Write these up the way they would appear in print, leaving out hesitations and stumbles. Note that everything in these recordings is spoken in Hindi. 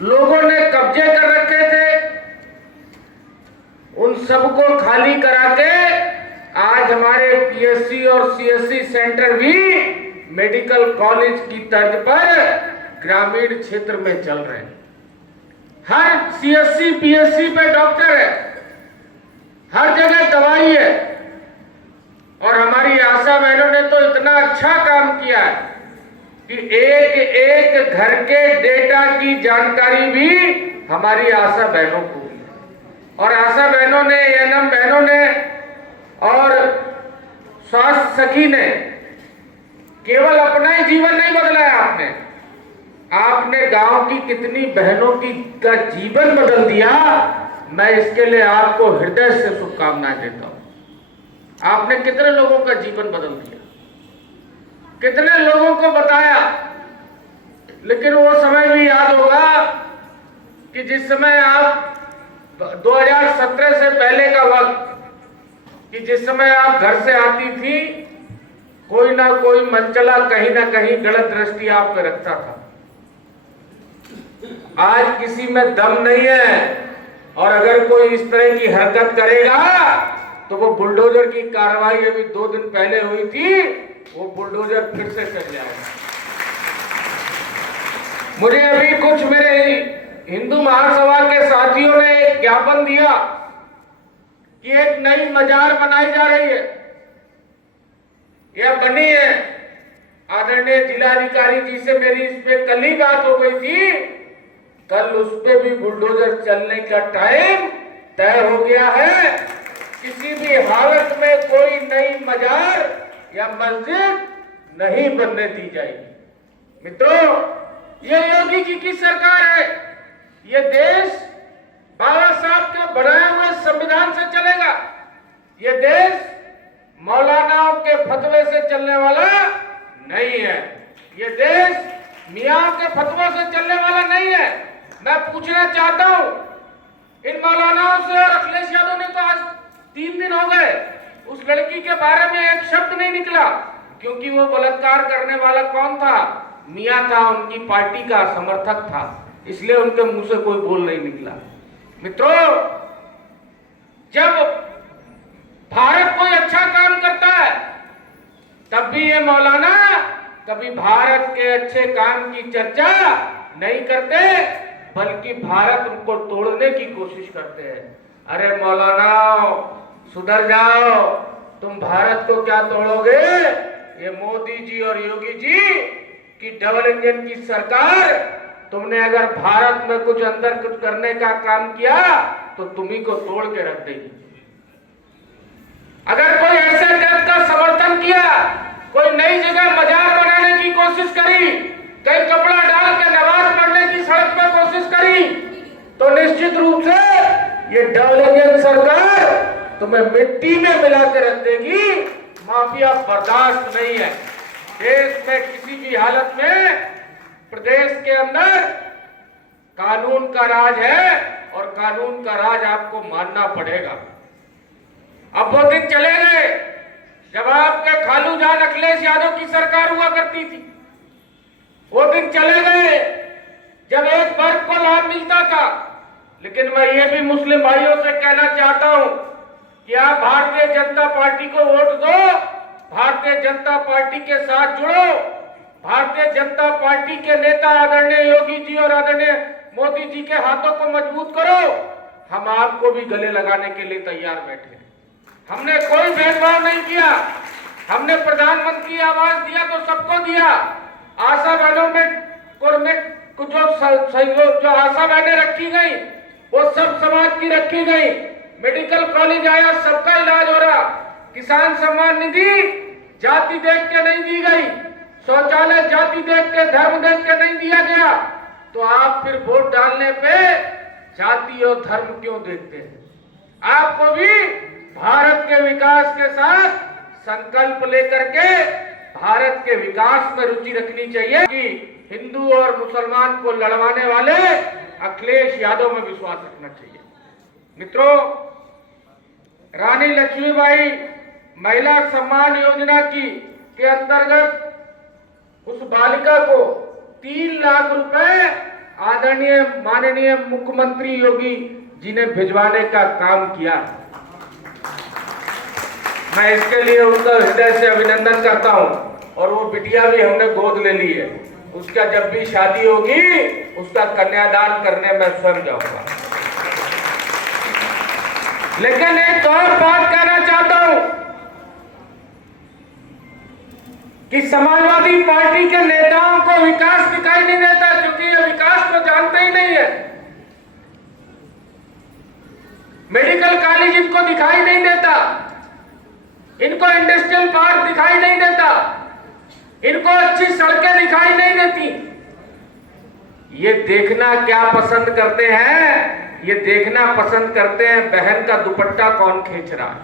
लोगों ने कब्जे कर रखे थे, उन सबको खाली करा के आज हमारे पीएससी और सीएससी सेंटर भी मेडिकल कॉलेज की तर्ज पर ग्रामीण क्षेत्र में चल रहे हैं। हर सीएससी पीएससी पे डॉक्टर है, हर जगह दवाई है। और हमारी आशा बहनों ने तो इतना अच्छा काम किया है कि एक एक घर के डेटा की जानकारी भी हमारी आशा बहनों को दी। और आशा बहनों ने, एएनएम बहनों ने और स्वास्थ्य सखी ने केवल अपना ही जीवन नहीं बदला है, आपने गांव की कितनी बहनों का जीवन बदल दिया। मैं इसके लिए आपको हृदय से शुभकामनाएं देता हूं। आपने कितने लोगों का जीवन बदल दिया, कितने लोगों को बताया। लेकिन वो समय भी याद होगा कि जिस समय आप 2017 से पहले का वक्त, कि जिस समय आप घर से आती थी, कोई ना कोई मनचला कहीं ना कहीं गलत दृष्टि आप पे रखता था। आज किसी में दम नहीं है, और अगर कोई इस तरह की हरकत करेगा तो वो बुलडोजर की कार्रवाई अभी 2 दिन पहले हुई थी, वो बुलडोजर फिर से चल जाएगा। मुझे अभी कुछ मेरे हिंदू महासभा के साथियों ने एक ज्ञापन दिया कि एक नई मजार बनाई जा रही है, यह बनी है। आदरणीय जिलाधिकारी जी से मेरी इस पे कल ही बात हो गई थी, कल उस पे भी बुलडोजर चलने का टाइम तय हो गया है। किसी भी हालत में कोई नई मजार या मस्जिद नहीं बनने दी जाएगी। मित्रों, ये योगी जी की सरकार है, ये देश बाबा साहब के बनाए हुए संविधान से चलेगा। ये देश मौलानाओं के फतवे से चलने वाला नहीं है, ये देश मियां के फतवों से चलने वाला नहीं है। मैं पूछना चाहता हूं इन मौलानाओं से, और अखिलेश यादव ने तो आज 3 दिन हो गए, उस लड़की के बारे में एक शब्द नहीं निकला, क्योंकि वो बलात्कार करने वाला कौन था? मियां था, उनकी पार्टी का समर्थक था, इसलिए उनके मुंह से कोई बोल नहीं निकला। मित्रों, जब भारत कोई अच्छा काम करता है तब भी ये मौलाना कभी भारत के अच्छे काम की चर्चा नहीं करते, बल्कि भारत उनको तोड़ने की कोशिश करते हैं। अरे मौलाना, सुधर जाओ, तुम भारत को क्या तोड़ोगे? ये मोदी जी और योगी जी की डबल इंजन की सरकार, तुमने अगर भारत में कुछ अंदर कुछ करने का काम किया तो तुम्ही को तोड़ के रख देगी। अगर कोई ऐसे दल का समर्थन किया, कोई नई जगह मजार बनाने की कोशिश करी, कहीं कपड़ा डाल के नमाज पढ़ने की सड़क पर कोशिश करी, तो निश्चित रूप से ये डबल इंजन सरकार तुम्हें मिट्टी में मिला के रख देगी। माफिया बर्दाश्त नहीं है। देश में किसी भी हालत में, प्रदेश के अंदर कानून का राज है, और कानून का राज आपको मानना पड़ेगा। अब वो दिन चले गए जब आपके खालू जान अखिलेश यादव की सरकार हुआ करती थी। वो दिन चले गए जब एक वर्ग को लाभ मिलता था। लेकिन मैं ये भी मुस्लिम भाइयों से कहना चाहता हूं कि आप भारतीय जनता पार्टी को वोट दो, भारतीय जनता पार्टी के साथ जुड़ो, भारतीय जनता पार्टी के नेता आदरणीय योगी जी और आदरणीय मोदी जी के हाथों को मजबूत करो। हम आपको भी गले लगाने के लिए तैयार बैठे। हमने कोई भेदभाव नहीं किया, हमने प्रधानमंत्री आवास दिया तो सबको दिया। आशा बहनों में जो आशा बहनें रखी गई वो सब समाज की रखी गई। मेडिकल कॉलेज आया, सबका इलाज हो रहा। किसान सम्मान निधि जाति देख के नहीं दी गई, शौचालय जाति देख के, धर्म देख के नहीं दिया गया। तो आप फिर वोट डालने पे जाति और धर्म क्यों देखते हैं? आपको भी भारत के विकास के साथ संकल्प लेकर के भारत के विकास में रुचि रखनी चाहिए। कि हिंदू और मुसलमान को लड़वाने वाले अखिलेश यादव में विश्वास रखना चाहिए। मित्रों, रानी लक्ष्मीबाई महिला सम्मान योजना के अंतर्गत उस बालिका को 3 लाख रुपए आदरणीय माननीय मुख्यमंत्री योगी जी ने भिजवाने का काम किया। मैं इसके लिए उनका हृदय से अभिनंदन करता हूं। और वो बिटिया भी हमने गोद ले ली है। उसका जब भी शादी होगी उसका कन्यादान करने में स्वयं जाऊंगा। लेकिन एक और बात कहना चाहता हूं कि समाजवादी पार्टी के नेताओं को विकास दिखाई नहीं देता, क्योंकि ये विकास को जानते ही नहीं है। मेडिकल कॉलेज इनको दिखाई नहीं देता, इनको इंडस्ट्रियल पार्क दिखाई नहीं देता, इनको अच्छी सड़कें दिखाई नहीं देती। ये देखना क्या पसंद करते हैं? ये देखना पसंद करते हैं बहन का दुपट्टा कौन खींच रहा है।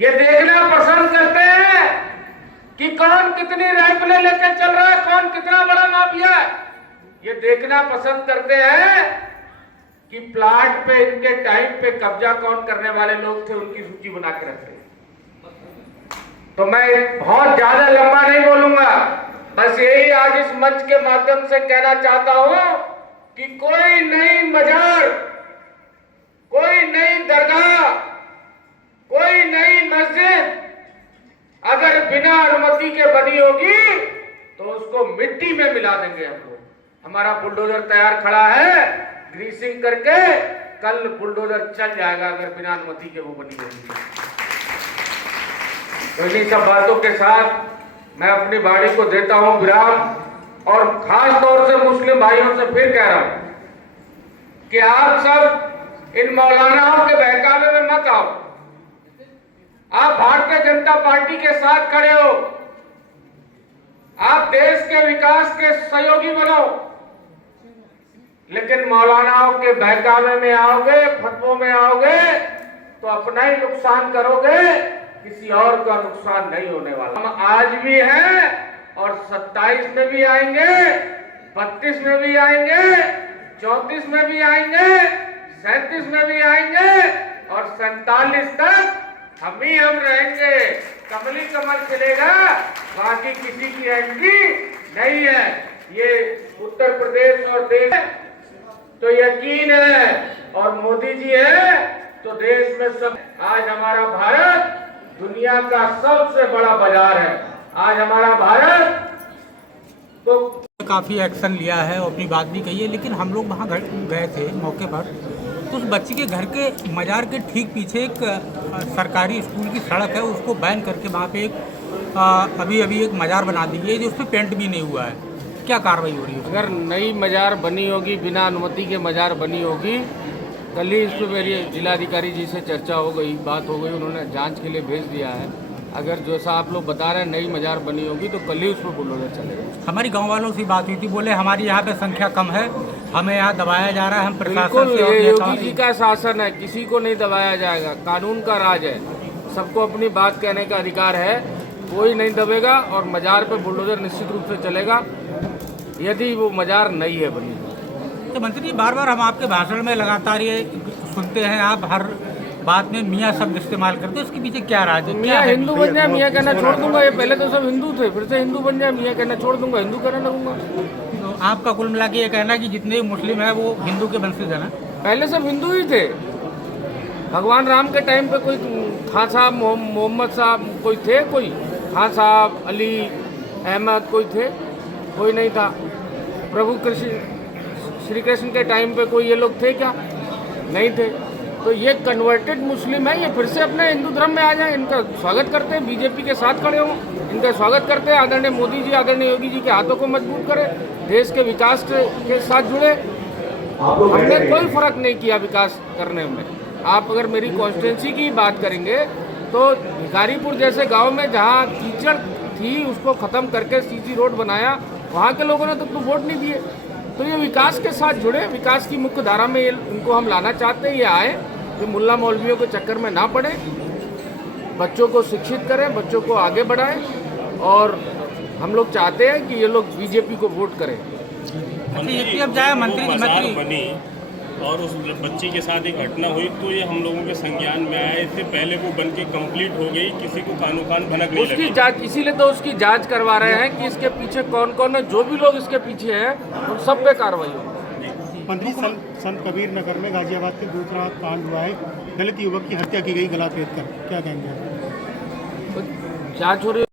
ये देखना पसंद करते हैं कि कौन कितनी राइफलें लेकर चल रहा है, कौन कितना बड़ा माफिया है। ये देखना पसंद करते हैं कि प्लाट पे इनके टाइम पे कब्जा कौन करने वाले लोग थे, उनकी सूची बना के रखते हैं। तो मैं बहुत ज्यादा लंबा नहीं बोलूंगा, बस यही आज इस मंच के माध्यम से कहना चाहता हूं कि कोई नई मजार, कोई नई दरगाह, कोई नई मस्जिद अगर बिना अनुमति के बनी होगी तो उसको मिट्टी में मिला देंगे हम लोग। हमारा बुलडोजर तैयार खड़ा है, ग्रीसिंग करके कल बुलडोजर चल जाएगा अगर बिना अनुमति के वो बनी होगी। तो इन्हीं सब बातों के साथ मैं अपनी बाड़ी को देता हूं विराम। और खास तौर से मुस्लिम भाइयों से फिर कह रहा हूं कि आप सब इन मौलानाओं के बहकावे में मत आओ। आप भारतीय जनता पार्टी के साथ खड़े हो, आप देश के विकास के सहयोगी बनो, लेकिन मौलानाओं के बहकावे में आओगे, फतवों में आओगे तो अपना ही नुकसान करोगे, किसी और का नुकसान नहीं होने वाला। हम आज भी हैं और 27 में भी आएंगे, 32 में भी आएंगे, 34 में भी आएंगे, 37 में भी आएंगे और 47 तक हम रहेंगे। कमली कमल चलेगा, बाकी किसी की एंट्री नहीं है। ये उत्तर प्रदेश और देश तो यकीन है, और मोदी जी है तो देश में सब। आज हमारा भारत दुनिया का सबसे बड़ा बाजार है। आज हमारा भारत तो काफ़ी एक्शन लिया है और अपनी बात भी कही है, लेकिन हम लोग वहाँ गए थे मौके पर, तो उस बच्ची के घर के मजार के ठीक पीछे एक सरकारी स्कूल की सड़क है, उसको बैन करके वहाँ पे एक अभी एक मजार बना दी है, जो उस पर पेंट भी नहीं हुआ है। क्या कार्रवाई हो रही है? अगर नई मजार बनी होगी, बिना अनुमति के मजार बनी होगी, कल ही इस पर मेरी जिलाधिकारी जी से चर्चा हो गई, बात हो गई, उन्होंने जांच के लिए भेज दिया है। अगर जैसा आप लोग बता रहे हैं नई मजार बनी होगी तो कल ही उस पर बुलडोजर चलेगा। हमारी गांव वालों से बात हुई थी, बोले हमारी यहाँ पे संख्या कम है, हमें यहाँ दबाया जा रहा है। हम प्रशासन से, योगी जी का शासन है, किसी को नहीं दबाया जाएगा, कानून का राज है, सबको अपनी बात कहने का अधिकार है, कोई नहीं दबेगा। और मजार पे बुलडोजर निश्चित रूप से चलेगा यदि वो मजार नहीं है बनी। तो मंत्री जी, बार बार हम आपके भाषण में लगातार ये सुनते हैं, आप हर बात में मियाँ शब्द इस्तेमाल करते हैं, उसके पीछे क्या राज है? मियाँ हिंदू बन जाए, मियाँ कहना छोड़ दूंगा। ये पहले तो सब हिंदू थे, फिर से हिंदू बन जाए, मियाँ कहना छोड़ दूंगा, हिंदू कहने लगूंगा। तो आपका कुल मिला के ये कहना कि जितने भी मुस्लिम हैं वो हिंदू के वंशज है ना? पहले सब हिंदू ही थे। भगवान राम के टाइम पे कोई खान साहब, मोहम्मद साहब कोई थे, कोई खान साहब, अली अहमद कोई थे? कोई नहीं था। प्रभु श्री कृष्ण के टाइम पे कोई ये लोग थे क्या? नहीं थे। तो ये कन्वर्टेड मुस्लिम है, ये फिर से अपने हिंदू धर्म में आ जाए। इनका स्वागत करते हैं, बीजेपी के साथ खड़े हों, इनका स्वागत करते हैं। आदरणीय मोदी जी, आदरणीय योगी जी के हाथों को मजबूत करें, देश के विकास के साथ जुड़े। हमने कोई फर्क नहीं किया विकास करने में। आप अगर मेरी कॉन्स्टिट्यूंसी की बात करेंगे तो भिखारीपुर जैसे गाँव में जहाँ कीचड़ थी उसको ख़त्म करके सीसी रोड बनाया, वहाँ के लोगों ने तो वोट नहीं दिए। तो ये विकास के साथ जुड़े, विकास की मुख्य धारा में ये उनको हम लाना चाहते हैं। ये आए, ये मुल्ला मौलवियों के चक्कर में ना पड़े, बच्चों को शिक्षित करें, बच्चों को आगे बढ़ाएं। और हम लोग चाहते हैं कि ये लोग बीजेपी को वोट करें। अच्छा, ये अब जाए मंत्री बनी और उस बच्ची के साथ एक घटना हुई तो ये हम लोगों के संज्ञान में आया। इससे पहले वो बन के कंप्लीट हो गई, किसी को कानों कान भनक नहीं उसकी लगी। जांच, इसीलिए तो उसकी जांच करवा रहे हैं कि इसके पीछे कौन कौन है। जो भी लोग इसके पीछे हैं उन सब पे कार्रवाई हो। मंत्री, संत कबीर नगर में गाजियाबाद के दूसरा कांड हुआ है, दलित युवक की हत्या की गई गला काट कर, क्या कहेंगे? जांच हो रही है।